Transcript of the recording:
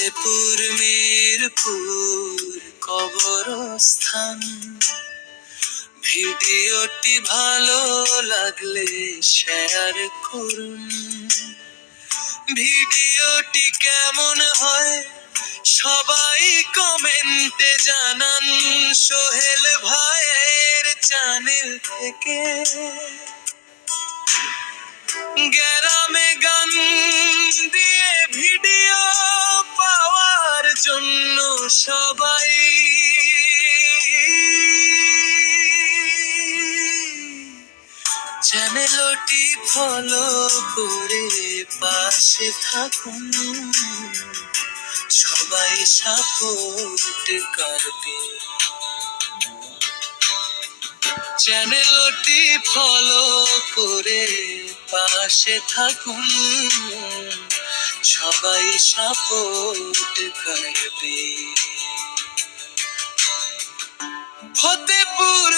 ফতেপুর মিরপুর কবরস্থান। ভিডিওটি ভালো লাগলে শেয়ার করুন। ভিডিওটি কেমন হয় সবাই কমেন্টে জানান। সোহেল ভাইয়ের চ্যানেল থেকে গ্রামে গান দিয়ে ভিডিও পাওয়ার জন্য সবাই চ্যানেলটি ফলো করে পাশে থাকুন। সবাই সাপোর্ট করবে। চ্যানেলটি ফলো করে পাশে থাকুন। সবাই সাপোর্ট করবে। ফতেপুর